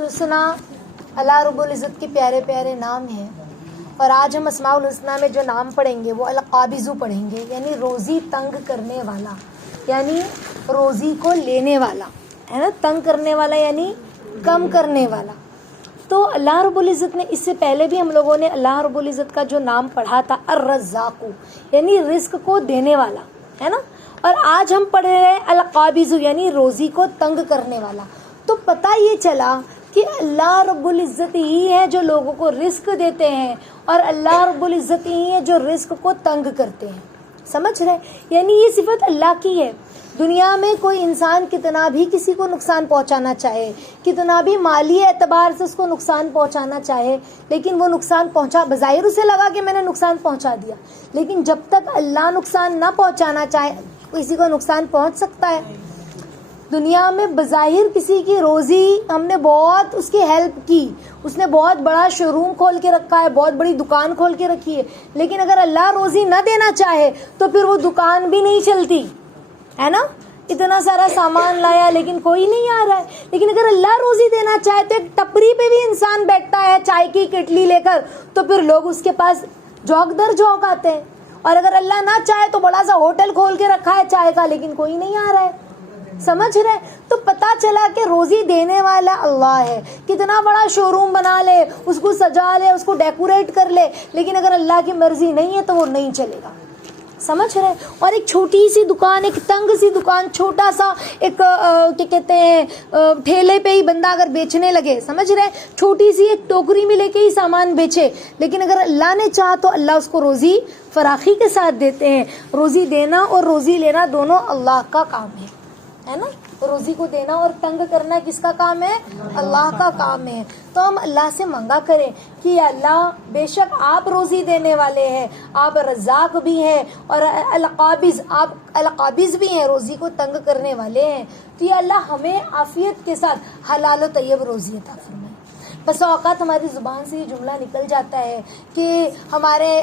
सुना अल्लाह रब्बुल इज़्ज़त के प्यारे प्यारे नाम हैं, और आज हम अस्माउल हुस्ना में जो नाम पढ़ेंगे वो अल-क़ाबिज़ु पढ़ेंगे, यानी रोज़ी तंग करने वाला, यानी रोज़ी को लेने वाला, है ना। तंग करने वाला यानी कम करने वाला। तो अल्लाह रब्बुल इज़्ज़त ने, इससे पहले भी हम लोगों ने अल्लाह रब्बुल इज़्ज़त का जो नाम पढ़ा था अर्रज़्ज़ाक़ु, यानी रिस्क को देने वाला, है ना। और आज हम पढ़ रहे हैं अल-क़ाबिज़ु, यानी रोज़ी को तंग करने वाला। तो पता ये चला कि अल्लाह रब्बुल इज़्ज़त ही है जो लोगों को रिस्क देते हैं, और अल्लाह रब्बुल इज़्ज़त ही है जो रिस्क को तंग करते हैं। समझ रहे, यानी ये सिफत अल्लाह की है। दुनिया में कोई इंसान कितना भी किसी को नुकसान पहुंचाना चाहे, कितना भी माली एतबार से उसको नुकसान पहुंचाना चाहे, लेकिन वो नुकसान पहुंचा, बज़ाहिर उसे लगा कि मैंने नुकसान पहुंचा दिया, लेकिन जब तक अल्लाह नुकसान ना पहुंचाना चाहे किसी को नुकसान पहुंच सकता है। दुनिया में बज़ाहिर किसी की रोज़ी, हमने बहुत उसकी हेल्प की, उसने बहुत बड़ा शोरूम खोल के रखा है, बहुत बड़ी दुकान खोल के रखी है, लेकिन अगर अल्लाह रोज़ी ना देना चाहे तो फिर वो दुकान भी नहीं चलती, है ना। इतना सारा सामान लाया लेकिन कोई नहीं आ रहा है। लेकिन अगर अल्लाह रोज़ी देना चाहे तो एक टपरी पे भी इंसान बैठता है चाय की किटली लेकर, तो फिर लोग उसके पास झोंक दर झोंक आते हैं। और अगर अल्लाह ना चाहे तो बड़ा सा होटल खोल के रखा है चाय का, लेकिन कोई नहीं आ रहा है। समझ रहे, तो पता चला कि रोज़ी देने वाला अल्लाह है। कितना बड़ा शोरूम बना ले, उसको सजा ले, उसको डेकोरेट कर ले, लेकिन अगर अल्लाह की मर्जी नहीं है तो वो नहीं चलेगा। समझ रहे। और एक छोटी सी दुकान, एक तंग सी दुकान, छोटा सा एक क्या कहते हैं ठेले पे ही बंदा अगर बेचने लगे, समझ रहे, छोटी सी एक टोकरी में लेके ही सामान बेचे, लेकिन अगर अल्लाह ने चाहा तो अल्लाह उसको रोज़ी फराखी के साथ देते हैं। रोज़ी देना और रोज़ी लेना दोनों अल्लाह का काम है ना। रोज़ी को देना और तंग करना किसका काम है? अल्लाह का काम है। तो हम अल्लाह से मांगा करें कि अल्लाह, बेशक आप रोज़ी देने वाले हैं, आप रज़्ज़ाक़ भी हैं, और अल-क़ाबिज़, आप अल-क़ाबिज़ भी हैं, रोज़ी को तंग करने वाले हैं। तो ये अल्लाह हमें आफ़ियत के साथ हलाल और तय्यब रोज़ी अता फरमाए। बस औक़ात हमारी ज़ुबान से ये जुमला निकल जाता है कि हमारे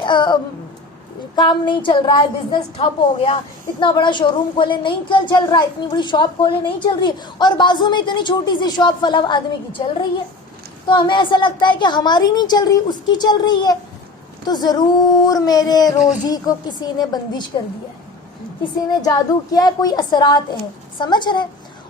काम नहीं चल रहा है, बिजनेस ठप हो गया, इतना बड़ा शोरूम खोले नहीं चल रहा है, इतनी बड़ी शॉप खोले नहीं चल रही, और बाजू में इतनी छोटी सी शॉप फला आदमी की चल रही है। तो हमें ऐसा लगता है कि हमारी नहीं चल रही, उसकी चल रही है। तो ज़रूर मेरे रोज़ी को किसी ने बंदिश कर दिया है, किसी ने जादू किया है, कोई असरात है। समझ रहे।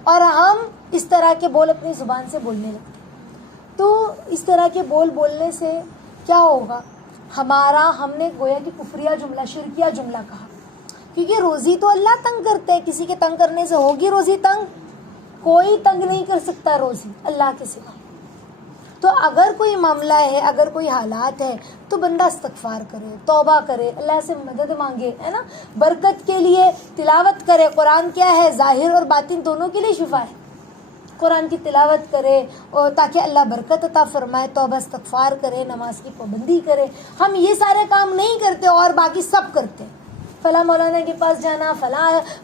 और हम इस तरह के बोल अपनी ज़ुबान से बोलने लगते। तो इस तरह के बोल बोलने से क्या होगा? हमने गोया कि कुफरिया जुमला, शिरकिया जुमला कहा, क्योंकि रोज़ी तो अल्लाह तंग करते हैं। किसी के तंग करने से होगी रोज़ी तंग? कोई तंग नहीं कर सकता रोज़ी अल्लाह के सिवा। तो अगर कोई मामला है, अगर कोई हालात है, तो बंदा इस्तग़फ़ार करे, तौबा करे, अल्लाह से मदद मांगे, है ना। बरकत के लिए तिलावत करे। कुरान क्या है? ज़ाहिर और बातिन दोनों के लिए शिफा है। कुरान की तिलावत करे और ताकि अल्लाह बरकत अता फरमाए, तौबा इस्तग़फ़ार करे, नमाज की पाबंदी करे। हम ये सारे काम नहीं करते और बाकी सब करते हैं। फ़ला मौलाना के पास जाना,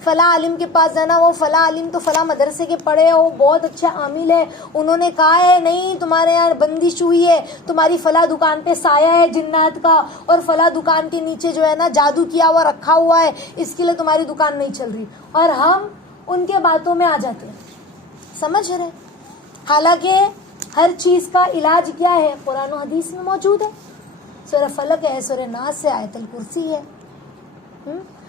फ़ला आलिम के पास जाना, वो फ़ला आलिम तो फ़ला मदरसे के पढ़े, वो बहुत अच्छा आमिल है, उन्होंने कहा है नहीं तुम्हारे यहाँ बंदिश हुई है, तुम्हारी फ़ला दुकान पे साया है जिन्नात का, और फ़ला दुकान के नीचे जो है ना जादू किया हुआ रखा हुआ है, इसके लिए तुम्हारी दुकान नहीं चल रही, और हम उनके बातों में आ जाते हैं। समझ रहे। हालांकि हर चीज़ का इलाज क्या है? कुरान और हदीस में मौजूद है। सूरह फलक है, सूरह नास है, आयतुल कुर्सी है।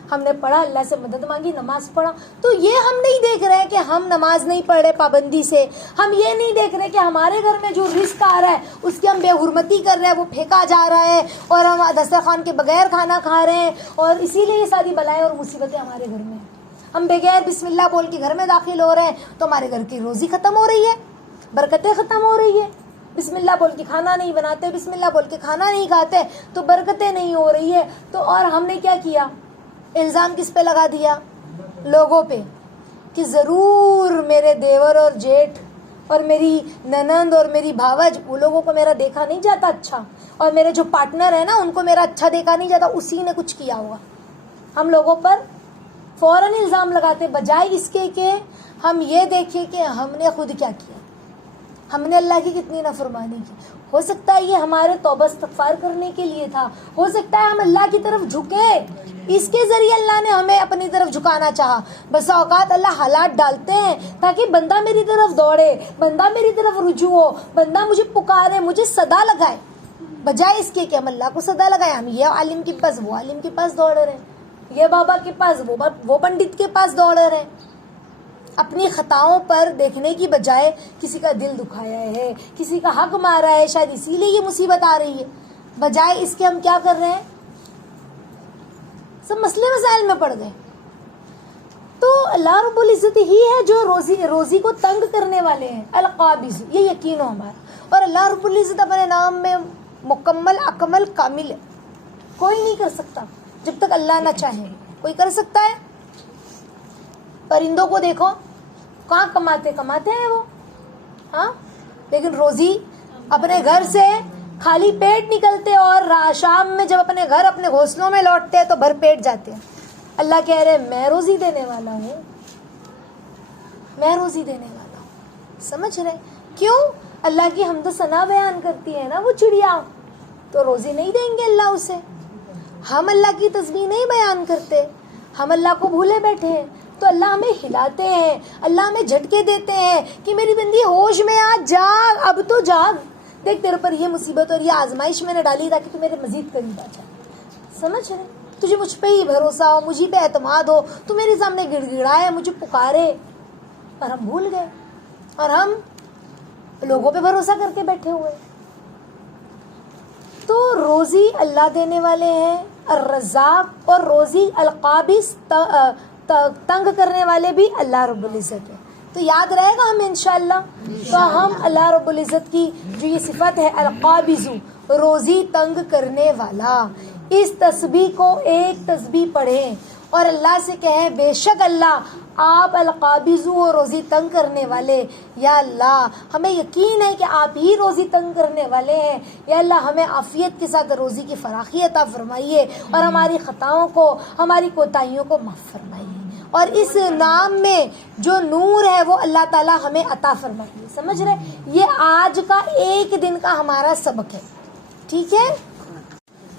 हमने पढ़ा, अल्लाह से मदद मांगी, नमाज पढ़ा। तो ये हम नहीं देख रहे हैं कि हम नमाज नहीं पढ़ रहे पाबंदी से। हम ये नहीं देख रहे कि हमारे घर में जो रिस्क आ रहा है उसकी हम बेहुरमती कर रहे हैं, वो फेंका जा रहा है, और हम दस्तरखान के बगैर खाना खा रहे हैं, और इसीलिए ये सारी बलाएं और मुसीबतें हमारे घर में हैं। हम बगैर बिस्मिल्लाह बोल के घर में दाखिल हो रहे हैं तो हमारे घर की रोज़ी ख़त्म हो रही है, बरकतें ख़त्म हो रही है। बिस्मिल्लाह बोल के खाना नहीं बनाते, बिस्मिल्लाह बोल के खाना नहीं खाते, तो बरकतें नहीं हो रही है। तो और हमने क्या किया? इल्ज़ाम किस पे लगा दिया? लोगों पे, कि ज़रूर मेरे देवर और जेठ और मेरी ननंद और मेरी भावज, वो लोगों को मेरा देखा नहीं जाता अच्छा, और मेरे जो पार्टनर है ना उनको मेरा अच्छा देखा नहीं जाता, उसी ने कुछ किया होगा। हम लोगों पर फ़ौरन इल्ज़ाम लगाते, बजाय इसके कि हम ये देखें कि हमने खुद क्या किया, हमने अल्लाह की कितनी नाफरमानी की। ہو سکتا ہے یہ ہمارے توبہ استغفار کرنے کے لیے تھا، ہو سکتا ہے ہم اللہ کی طرف جھکے، اس کے ذریعے اللہ نے ہمیں اپنی طرف جھکانا چاہا۔ بس اوقات اللہ حالات ڈالتے ہیں تاکہ بندہ میری طرف دوڑے، بندہ میری طرف رجوع ہو، بندہ مجھے پکارے، مجھے صدا لگائے، بجائے اس کے کہ ہم اللہ کو صدا لگائے۔ ہم یہ عالم کے پاس وہ عالم کے پاس دوڑ رہے ہیں، یہ بابا کے پاس وہ پنڈت کے پاس دوڑ رہے ہیں۔ اپنی خطاؤں پر دیکھنے کی بجائے کسی کا دل دکھایا ہے، کسی کا حق مارا ہے، شاید اسی لیے یہ مصیبت آ رہی ہے، بجائے اس کے ہم کیا کر رہے ہیں، سب مسئلے مسائل میں پڑ گئے۔ تو اللہ رب العزت ہی ہے جو روزی کو تنگ کرنے والے ہیں، القابض، یہ یقین ہو ہمارا۔ اور اللہ رب العزت اپنے نام میں مکمل اکمل کامل ہے، کوئی نہیں کر سکتا جب تک اللہ نہ چاہے۔ کوئی کر سکتا ہے؟ پرندوں کو دیکھو، کہاں کماتے ہیں وہ، ہاں، لیکن روزی اپنے گھر سے خالی پیٹ نکلتے اور شام میں جب اپنے گھر اپنے گھونسلوں میں لوٹتے ہیں تو بھر پیٹ جاتے ہیں۔ اللہ کہہ رہے میں روزی دینے والا ہوں، میں روزی دینے والا ہوں، سمجھ رہے؟ کیوں؟ اللہ کی حمد و ثنا بیان کرتی ہے نا وہ چڑیا، تو روزی نہیں دیں گے اللہ اسے۔ ہم اللہ کی تسبیح نہیں بیان کرتے، ہم اللہ کو بھولے بیٹھے ہیں، تو اللہ ہمیں ہلاتے ہیں، اللہ ہمیں جھٹکے دیتے ہیں کہ میری بندی ہوش میں آ، جاگ، اب تو جاگ، دیکھ تیرے پر یہ مصیبت اور یہ آزمائش میں نے ڈالی تاکہ تو میرے مزید قریب آ جائے۔ سمجھ رہے؟ تجھے مجھ پہ ہی بھروسہ ہو، مجھے پہ اعتماد ہو، تو میرے سامنے گڑ گڑائے، مجھے پکارے، اور ہم بھول گئے اور ہم لوگوں پہ بھروسہ کر کے بیٹھے ہوئے۔ تو روزی اللہ دینے والے ہیں، الرزاق، اور روزی القابض، تنگ کرنے والے بھی اللہ رب العزت ہے۔ تو یاد رہے گا ہمیں انشاءاللہ۔ تو ہم اللہ رب العزت کی جو یہ صفت ہے القابض، روزی تنگ کرنے والا، اس تسبیح کو ایک تسبیح پڑھیں اور اللہ سے کہیں بے شک اللہ آپ القابض و روزی تنگ کرنے والے، یا اللہ ہمیں یقین ہے کہ آپ ہی روزی تنگ کرنے والے ہیں، یا اللہ ہمیں عافیت کے ساتھ روزی کی فراخی عطا فرمائیے اور ہماری خطاؤں کو، ہماری کوتاہیوں کو معاف فرمائیے، اور اس نام میں جو نور ہے وہ اللہ تعالی ہمیں عطا فرمائیے۔ سمجھ رہے؟ یہ آج کا ایک دن کا ہمارا سبق ہے، ٹھیک ہے؟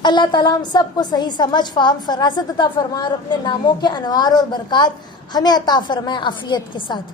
اللہ تعالیٰ ہم سب کو صحیح سمجھ، فہم، فراست عطا فرمائے اور اپنے ناموں کے انوار اور برکات ہمیں عطا فرمائے عافیت کے ساتھ۔